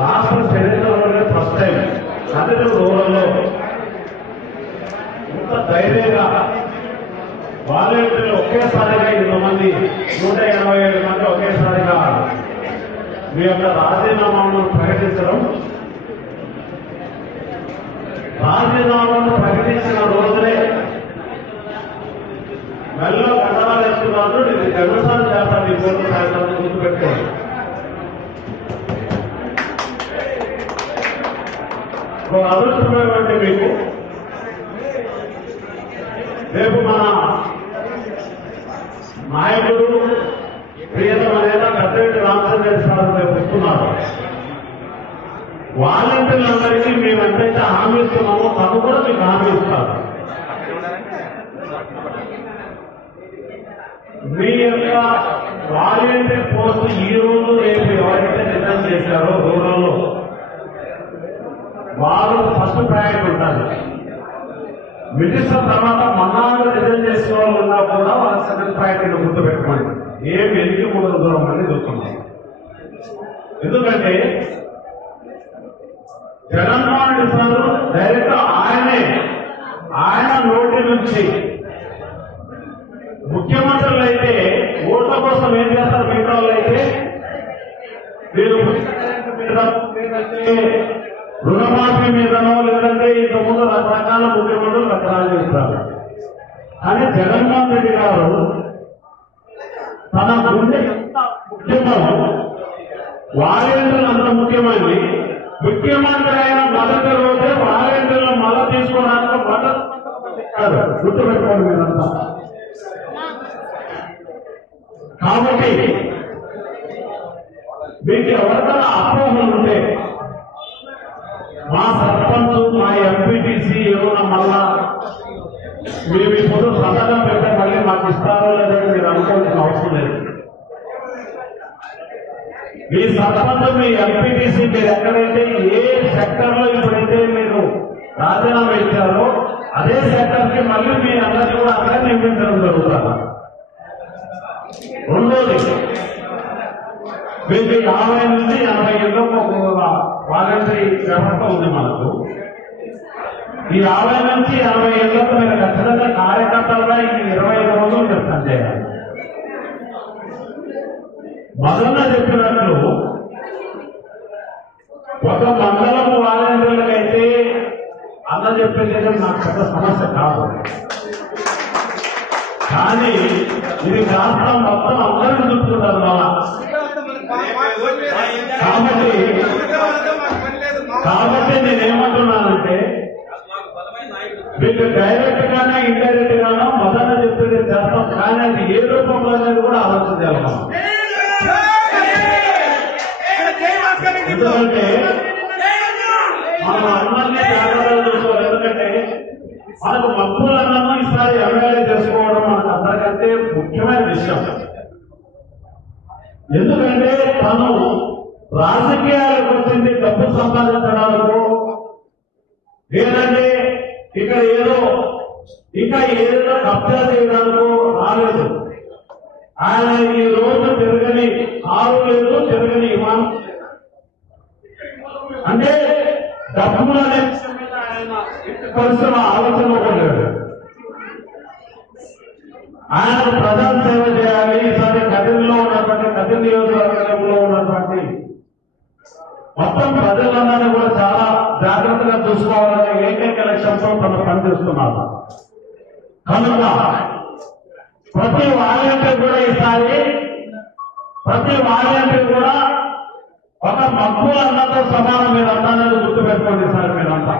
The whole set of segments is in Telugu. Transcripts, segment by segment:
రాష్ట్ర చరిత్రలోనే ఫస్ట్ టైం కదిరి రూరల్లో ఇంత ధైర్యంగా వాలంటీర్లు ఒకేసారిగా 2 మంది 187 మంది ఒకేసారిగా మీ యొక్క రాజీనామాను ప్రకటించడం, రాజీనామాను ప్రకటించిన రోజునే మెల్లో గంటలు వేస్తున్నారు. ఇది జనసారి చేస్తారు. మీ కోర్టు సాయంత్రం గుర్తుపెట్టుకోండి. ఒక అదృష్టమైనటువంటి మీకు రేపు మన నాయకుడు ప్రియతమ నేత గద్దెరెడ్డి రామచంద్ర సార్ రేపు వస్తున్నారు. వాలంటీర్లందరికీ మేము ఎంతైతే హామీ ఇస్తున్నామో తను కూడా మీకు హామీ ఇస్తారు. మీ యొక్క వాలంటీర్ పోస్ట్ ఈ రోజు రేపు ఎవరైతే రిజైన్ చేశారో రూరల్లో వారు ఫస్ట్ ప్రయారిటీ ఉంటారు. మినిస్టర్ తర్వాత మన్నాడు రిజైన్ చేసే వాళ్ళు ఉన్నా కూడా వాళ్ళ సెకండ్ ప్రయారిటీని గుర్తుపెట్టుకోండి. ఏం వెలికి 3 దూరం అని చూస్తున్నాం. ఎందుకంటే జగన్మోహన్ రెడ్డి సార్ డైరెక్ట్ ఆయన నోటి నుంచి ముఖ్యమంత్రులు అయితే ఓట్ల కోసం ఏం చేస్తారు, మిగతా వాళ్ళు అయితే మీరు రుణమాఫీ మీదనో లేదంటే ఇంతకుముందు రకరకాల ముఖ్యమంత్రులు రకరాలు చేస్తారు. కానీ జగన్మోహన్ రెడ్డి గారు తన గుండె ఎంత ముఖ్యమో వాలంటీర్లు అంత ముఖ్యమైనది. ముఖ్యమంత్రి అయిన మొదటి రోజే వాలంటీర్లు మళ్ళా తీసుకోవడానికి గుర్తుపెట్టుకోండి మీరంతా. కాబట్టి మీకు ఎవరికైనా అపోహలు ఉంటే మా సర్పంచ్ మా ఎంపీటీసీ ఏమన్నా మళ్ళా మేము ఇప్పుడు సంతకం పెట్టే మళ్ళీ మాకు ఇస్తారో లేదని మీరు అనుకోవాల్సిన అవసరం లేదు. మీ సర్పంచ్ మీ ఎంపీటీసీ మీరు ఎక్కడైతే ఏ సెక్టర్ లో ఇప్పుడైతే మీరు రాజీనామా ఇచ్చారో అదే సెక్టర్ కి మళ్ళీ మీ అందరినీ కూడా అక్కడే నియమించడం జరుగుతుంది. రెండోది మీకు 50 నుంచి 80 ఏళ్ళకు ఒక వాలంటరీ వ్యవస్థ ఉంది మనకు. ఈ 50 నుంచి 80 ఏళ్ళకు మీరు ఖచ్చితంగా కార్యకర్తలుగా ఈ 25 రోజులు మీరు పనిచేయాలి. మొదట చెప్పినట్లు ఒక మండలం వాలంటీర్లకైతే అన్న చెప్పేది నాకు పెద్ద సమస్య కాదు. కానీ ఇది రాష్ట్రం మొత్తం అందరినీ చూపుతున్నారు కదా. కాబట్టి నేనేమంటున్నానంటే మీకు డైరెక్ట్ గానే ఇండైరెక్ట్ గానో మొదట చెప్పేది చేస్తాం. కానీ అది ఏ రూపంలో అనేది కూడా ఆలోచన చేయాలి. ఎందుకంటే మనం అందరినీ జాగ్రత్తలు చూసుకోవాలి. ఎందుకంటే మనకు మక్కువలన్నమో ఈసారి ఎమ్మెల్యే చేసుకోవడం మనకు అందరికంటే ముఖ్యమైన విషయం. ఎందుకంటే తను రాజకీయాలకు వచ్చింది డబ్బు సంపాదించడానికో లేదంటే ఇక్కడ ఏదో కబ్జా చేయడానికో రాలేదు. ఆయన ఈ రోజు తిరగని కారు లేదు, తిరగని విమానం. అంటే డబ్బులు అనే విషయం మీద ఆయన పరిశ్రమ ఆలోచన లేదు. ఆయన ప్రజా సేవ చేయాలి. ఈసారి కదిరిలో ఉన్నటువంటి కదిరి నియోజకవర్గంలో ఉన్నటువంటి మొత్తం ప్రజలందరినీ కూడా చాలా జాగ్రత్తగా చూసుకోవాలనే ఏకైక లక్ష్యంతో తను పనిచేస్తున్నారు. కనుక ప్రతి వాలంటీర్ కూడా ఈసారి ఒక మక్కువ అన్నతో సమానం మీరు అన్నది గుర్తుపెట్టుకోండి సార్. మీరంతా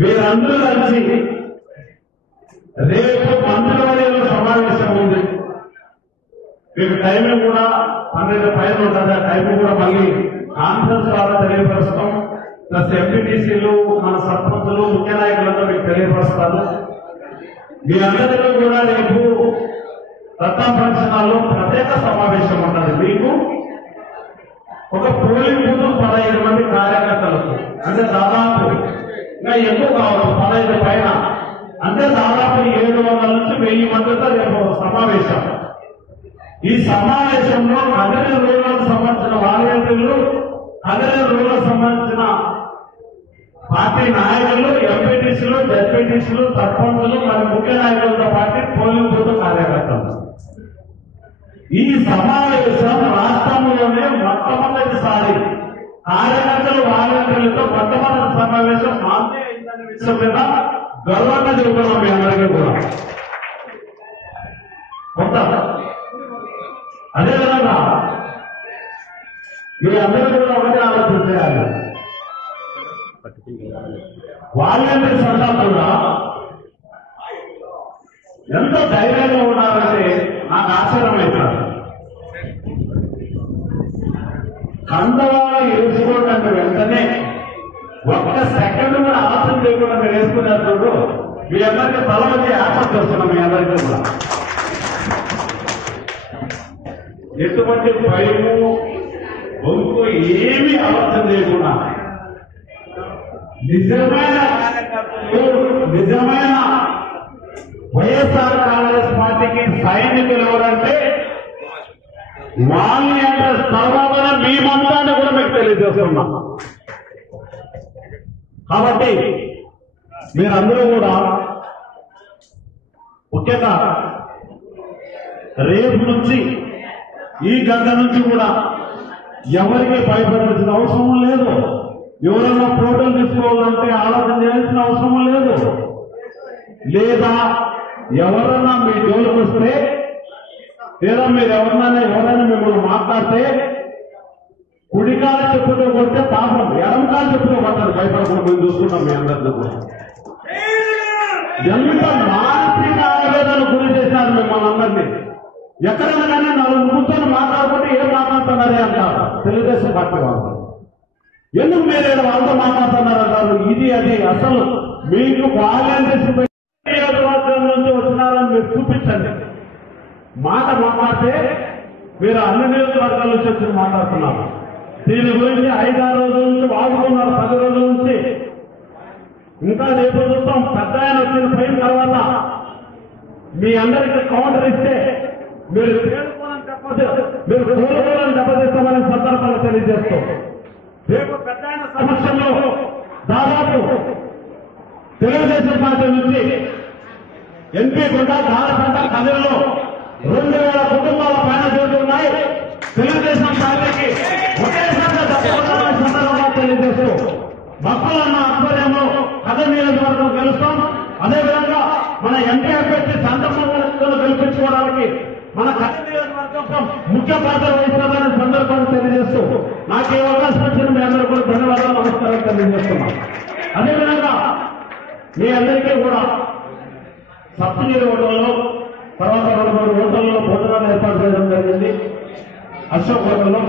మీరందరూ కలిసి రేపు మంత్రివర్యుల సమావేశం ఉంది. మీకు టైమింగ్ కూడా 12 పైన ఉంటుంది. ఆ టైమింగ్ కూడా మళ్ళీ కాన్ఫరెన్స్ ద్వారా తెలియపరుస్తాం. ప్లస్ ఎంపీటీసీలు మన సర్పంచులు ముఖ్య నాయకులంతా మీకు తెలియపరుస్తారు. మీ అందరిలో కూడా రేపు రత్నం ఫంక్షన్ హాల్లో ప్రత్యేక సమావేశం ఉంటుంది. మీకు ఒక పోలింగ్ బూత్ 15 మంది కార్యకర్తలకు, అంటే దాదాపు ఇంకా ఎక్కువ కావచ్చు 15 పైన, అంటే దాదాపు 700 నుంచి 1000 మందితో రేపు సమావేశం. ఈ సమావేశంలో కదిరి రూరల్ సంబంధించిన వాలంటీర్లు, కదిరి రూరల్ సంబంధించిన పార్టీ నాయకులు, ఎంపీటీసీలు, జెడ్పీటీసీలు, సర్పంచులు, మరి ముఖ్య నాయకులతో పాటు పోలింగ్ బూత్ కార్యకర్తలు. ఈ సమావేశం రాష్ట్రంలోనే మొట్టమొదటిసారి కార్యకర్తలు, వాలంటీర్లతో మొట్టమొదటి సమావేశం మాకే అయిందనే విషయం మీద గర్వంగా చెబుతున్నాం మీ అందరికీ కూడా. అదేవిధంగా మీ అందరూ కూడా ఒకటి ఆలోచన చేయాలి. వాలంటీర్స్ అంతా కూడా ఎంత ధైర్యంగా ఉన్నారంటే నాకు ఆశ్చర్యం అవుతారు. కండవాళ్ళు వేసుకోవడానికి వెంటనే ఒక్క సెకండ్ కూడా ఆలోచన చేయకుండా మీరు వేసుకునేటప్పుడు మీ అందరికీ తల వచ్చి ఆసక్తి వస్తున్నాం. మీ అందరికీ కూడా ఎటువంటి భయము, బొంకు ఏమీ ఆలోచన చేయకుండా నిజమైన కార్యకర్తలు, నిజమైన వైఎస్ఆర్ కాంగ్రెస్ పార్టీకి సైనికులు ఎవరంటే వాలంటీర్స్ తర్వాత మీ మంత్రాన్ని కూడా మీకు తెలియజేస్తున్నాం. కాబట్టి మీరందరూ కూడా ముఖ్యంగా రేపు నుంచి ఈ గంట నుంచి కూడా ఎవరికి భయపడాల్సిన అవసరం లేదు. ఎవరైనా ఫోటోలు తీసుకోవాలంటే ఆలోచన చేయాల్సిన అవసరం లేదు. లేదా ఎవరన్నా మీ జోలికి వస్తే, లేదా మీరు ఎవరైనా మిమ్మల్ని మాట్లాడితే కుడికాలు చెప్పుతో కొడితే పాపం, ఎడమకాలు చెప్పుతో కొట్టాలి. భయపడకుండా మేము చూస్తున్నాం మీ అందరిలో కూడా. ఎంత మానసిక ఆవేదన గురి చేశారు మిమ్మల్ని అందరినీ. ఎక్కడైనా కానీ నలుగురు కూర్చొని మాట్లాడుకుంటే ఏం మాట్లాడుతున్నారే అంటారు తెలుగుదేశం పార్టీ వాళ్ళు. ఎందుకు మీరు వాళ్ళతో మాట్లాడుతున్నారంటారు. ఇది అది అసలు మీకు వాలంటీర్స్ నియోజకవర్గం నుంచి వచ్చినారని మీరు చూపించండి. మాట మాట్లాడితే మీరు అన్ని నియోజకవర్గాల నుంచి వచ్చి మాట్లాడుతున్నారు. దీని గురించి 5-6 రోజుల నుంచి వాడుకున్నారు, 10 రోజుల నుంచి. ఇంకా రేపు చూస్తాం. పెద్ద ఆయన వచ్చిన పోయిన తర్వాత మీ అందరికీ కౌంటర్ ఇస్తే మీరు మీరు కోరుకోవాలని దెబ్బతీస్తామని సందర్భంగా తెలియజేస్తూ, రేపు పెద్ద ఆయన సమస్యల్లో దాదాపు తెలుగుదేశం పార్టీ నుంచి ఎంపీ గుండా దాదాపు కదిరిలో 2000 కుటుంబాల పైన జరుగుతున్నాయి. తెలుగుదేశం పార్టీకి ఒకేసారి దెబ్బతిన్నామని సందర్భంగా తెలియజేస్తూ, భక్తులన్న ఆధ్వర్యంలో కదిరి నియోజకవర్గం గెలుస్తాం. అదేవిధంగా మన ఎంపీ అభ్యర్థి సందర్భంగా గెలిపించుకోవడానికి మన కదిరి నియోజకవర్గం ముఖ్య పాత్ర వహిస్తుందని సందర్భాన్ని తెలియజేస్తూ, నాకు ఈ అవకాశం వచ్చిన మీ అందరూ కూడా ధన్యవాదాలు, నమస్కారం తెలియజేస్తున్నాం. అదేవిధంగా మీ అందరికీ కూడా సప్తగిరి హోటల్లో, తర్వాత 2-3 హోటల్లో భోజనాలు ఏర్పాటు చేయడం జరిగింది. అశోక్ హోటల్లో